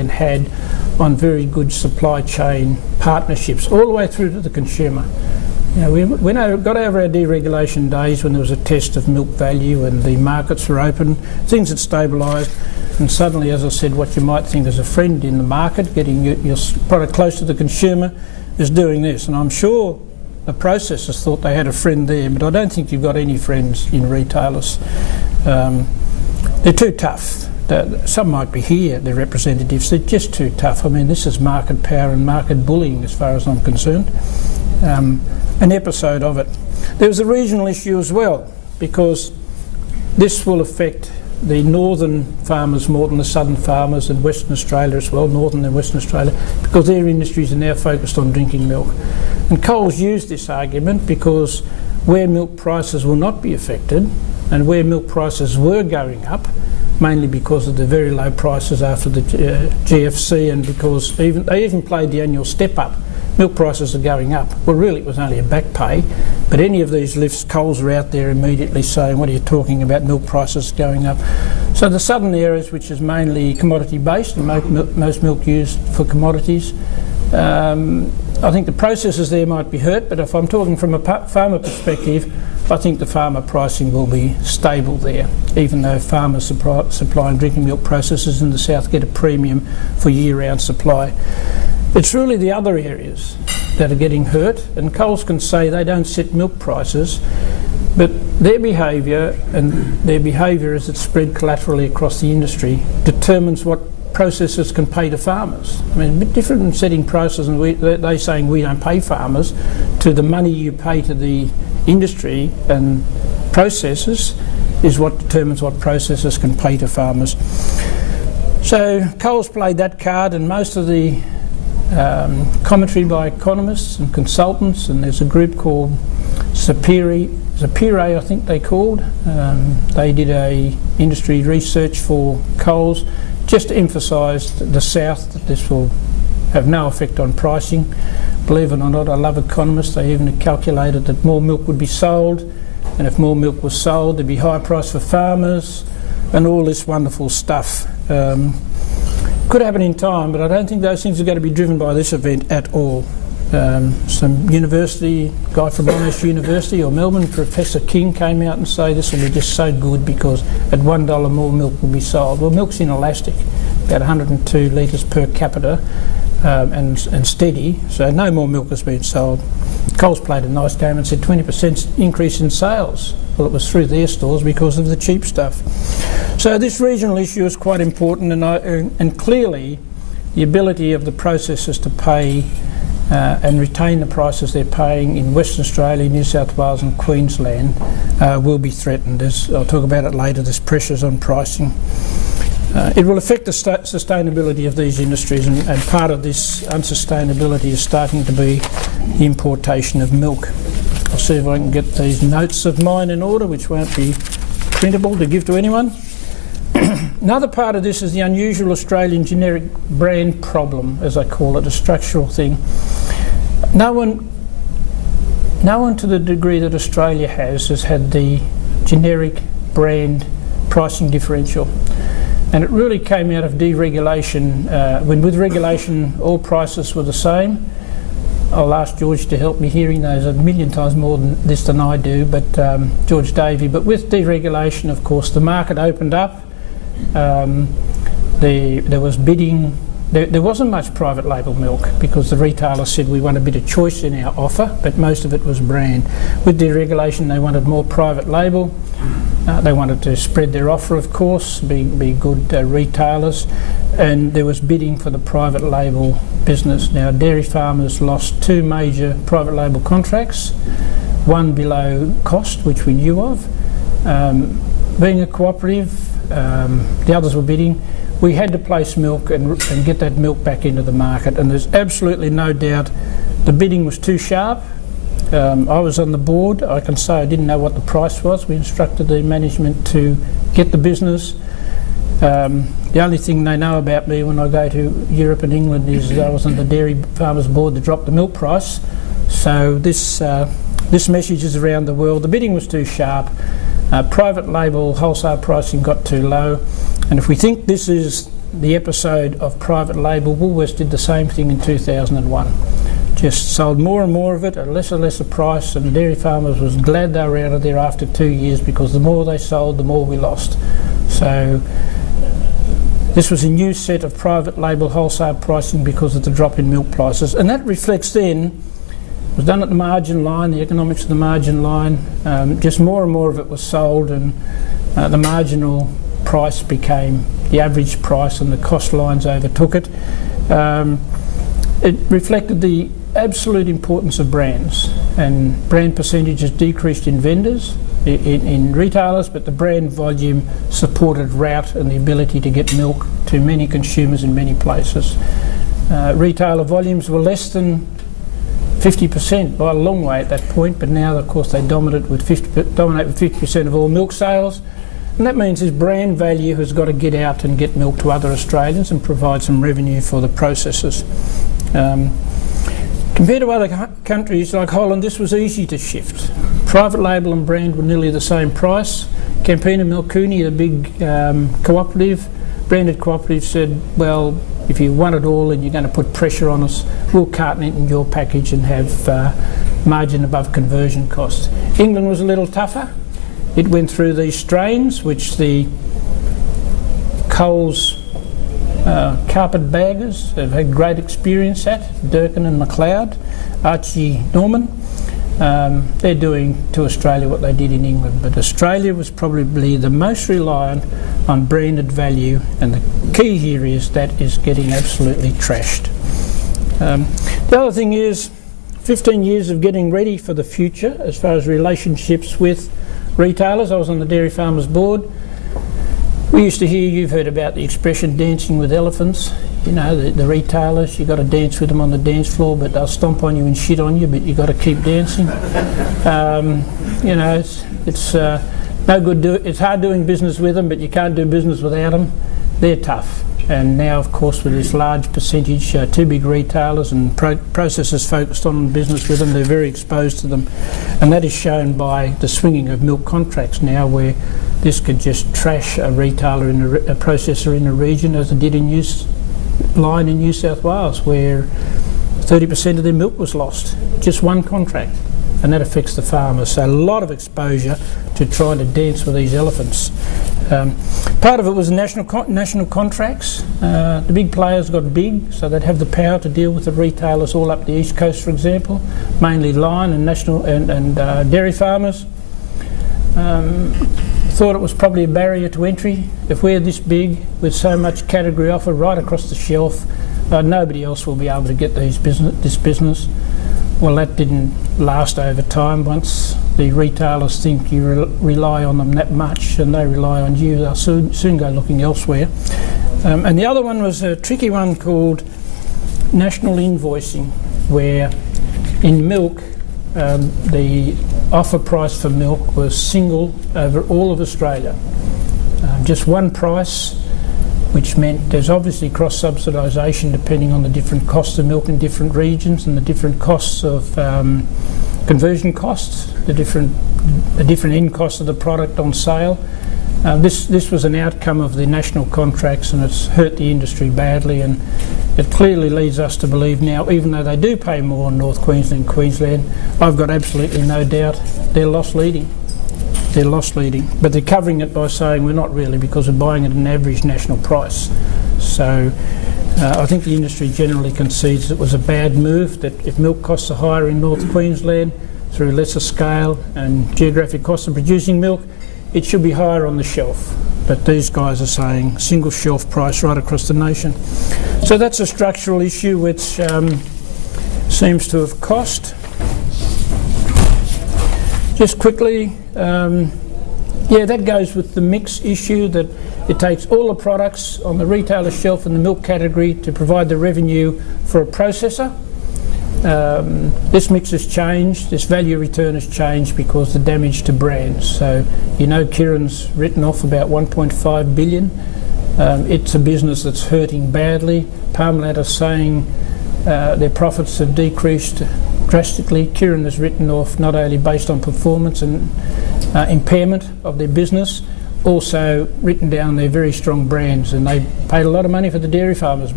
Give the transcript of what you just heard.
and had on very good supply chain partnerships all the way through to the consumer. You know, when I got over our deregulation days, when there was a test of milk value and the markets were open, things had stabilised, and suddenly, as I said, what you might think as a friend in the market, getting your product close to the consumer, is doing this. And I'm sure the processors thought they had a friend there, but I don't think you've got any friends in retailers. They're too tough. Some might be here, their representatives, they're just too tough. I mean, this is market power and market bullying as far as I'm concerned. An episode of it. There was a regional issue as well, because this will affect the northern farmers more than the southern farmers, and Western Australia as well, northern and Western Australia, because their industries are now focused on drinking milk. And Coles used this argument because where milk prices will not be affected, and where milk prices were going up, mainly because of the very low prices after the GFC, and because they even played the annual step up. Milk prices are going up. Well, really, it was only a back pay, but any of these lifts, Coles are out there immediately saying, what are you talking about, milk prices going up? So the southern areas, which is mainly commodity based, and most milk used for commodities, I think the processors there might be hurt, but if I'm talking from a farmer perspective, I think the farmer pricing will be stable there, even though farmers supplying drinking milk processors in the south get a premium for year-round supply. It's really the other areas that are getting hurt, and Coles can say they don't set milk prices, but their behaviour as it's spread collaterally across the industry determines what processors can pay to farmers. I mean, a bit different than setting prices, and they saying we don't pay farmers, to the money you pay to the industry and processors is what determines what processors can pay to farmers. So Coles played that card, and most of the commentary by economists and consultants, and there's a group called Sapere, I think they called. They did a industry research for Coles, just emphasised the south, that this will have no effect on pricing. Believe it or not, I love economists. They even calculated that more milk would be sold, and if more milk was sold, there'd be higher price for farmers, and all this wonderful stuff. Could happen in time, but I don't think those things are going to be driven by this event at all. Some university, guy from Monash University or Melbourne, Professor King, came out and say this will be just so good because at $1 more milk will be sold. Well, milk's inelastic, about 102 litres per capita, and steady, so no more milk has been sold. Coles played a nice game and said 20% increase in sales. Well, it was through their stores because of the cheap stuff. So this regional issue is quite important, and clearly the ability of the processors to pay and retain the prices they're paying in Western Australia, New South Wales and Queensland will be threatened. I'll talk about it later, there's pressures on pricing. It will affect the sustainability of these industries, and part of this unsustainability is starting to be the importation of milk. I'll see if I can get these notes of mine in order, which won't be printable to give to anyone. Another part of this is the unusual Australian generic brand problem, as I call it, a structural thing. No one to the degree that Australia has had the generic brand pricing differential. And it really came out of deregulation. When with regulation all prices were the same. I'll ask George to help me here, he knows a million times more than this than I do, but George Davey. But with deregulation, of course, the market opened up. There was bidding. There wasn't much private label milk because the retailer said we want a bit of choice in our offer, but most of it was brand. With deregulation, they wanted more private label. They wanted to spread their offer, of course, be good retailers, and there was bidding for the private label business. Now, dairy farmers lost two major private label contracts, one below cost, which we knew of. Being a cooperative, the others were bidding. We had to place milk and get that milk back into the market, and there's absolutely no doubt the bidding was too sharp. I was on the board. I can say I didn't know what the price was. We instructed the management to get the business. The only thing they know about me when I go to Europe and England is I was on the Dairy Farmers Board to drop the milk price. So this message is around the world. The bidding was too sharp. Private label wholesale pricing got too low. And if we think this is the episode of private label, Woolworths did the same thing in 2001. Just sold more and more of it at a lesser price, and dairy farmers was glad they were out of there after 2 years, because the more they sold, the more we lost. So this was a new set of private label wholesale pricing because of the drop in milk prices, and that reflects then, was done at the margin line, the economics of the margin line. Just more and more of it was sold, and the marginal price became the average price, and the cost lines overtook it. It reflected the absolute importance of brands, and brand percentages decreased in vendors, in retailers, but the brand volume supported route and the ability to get milk to many consumers in many places. Retailer volumes were less than 50% by a long way at that point, but now of course they dominate with 50% of all milk sales, and that means this brand value has got to get out and get milk to other Australians and provide some revenue for the processors. Compared to other countries like Holland, this was easy to shift. Private label and brand were nearly the same price. Campina Milcuni, the big cooperative, branded cooperative, said, well, if you want it all and you're going to put pressure on us, we'll carton it in your package and have margin above conversion costs. England was a little tougher. It went through these strains, which the Coles carpet baggers have had great experience at, Durkin and McLeod, Archie Norman. They're doing to Australia what they did in England, but Australia was probably the most reliant on branded value, and the key here is that is getting absolutely trashed. The other thing is 15 years of getting ready for the future as far as relationships with retailers. I was on the Dairy Farmers Board. We used to hear, you've heard about the expression dancing with elephants. You know, the retailers, you've got to dance with them on the dance floor, but they'll stomp on you and shit on you, but you've got to keep dancing. You know, it's no good. It's hard doing business with them, but you can't do business without them. They're tough. And now, of course, with this large percentage, two big retailers and processors focused on business with them, they're very exposed to them. And that is shown by the swinging of milk contracts now, where this could just trash a retailer, a processor in a region, as it did in Line in New South Wales, where 30% of their milk was lost. Just one contract, and that affects the farmers. So a lot of exposure to trying to dance with these elephants. Part of it was national contracts. The big players got big, so they'd have the power to deal with the retailers all up the East Coast, for example, mainly Line and national and dairy farmers. Thought it was probably a barrier to entry. If we're this big with so much category offer right across the shelf, nobody else will be able to get this business. Well, that didn't last over time. Once the retailers think you rely on them that much and they rely on you, they'll soon go looking elsewhere. And the other one was a tricky one called national invoicing, where in milk the offer price for milk was single over all of Australia. Just one price, which meant there's obviously cross-subsidisation depending on the different costs of milk in different regions and the different costs of conversion costs, the different end costs of the product on sale. This was an outcome of the national contracts, and it's hurt the industry badly, and it clearly leads us to believe now, even though they do pay more in North Queensland and Queensland, I've got absolutely no doubt they're loss leading. They're loss leading, but they're covering it by saying we're not really, because we're buying at an average national price. So I think the industry generally concedes it was a bad move, that if milk costs are higher in North Queensland through lesser scale and geographic costs of producing milk, it should be higher on the shelf. But these guys are saying single shelf price right across the nation. So that's a structural issue which seems to have cost. Just quickly, that goes with the mix issue, that it takes all the products on the retailer shelf in the milk category to provide the revenue for a processor. This mix has changed, this value return has changed because the damage to brands. So, you know, Kirin's written off about 1.5 billion. It's a business that's hurting badly. Parmalat are saying their profits have decreased drastically. Kirin has written off not only based on performance and impairment of their business, also written down their very strong brands, and they paid a lot of money for the dairy farmers'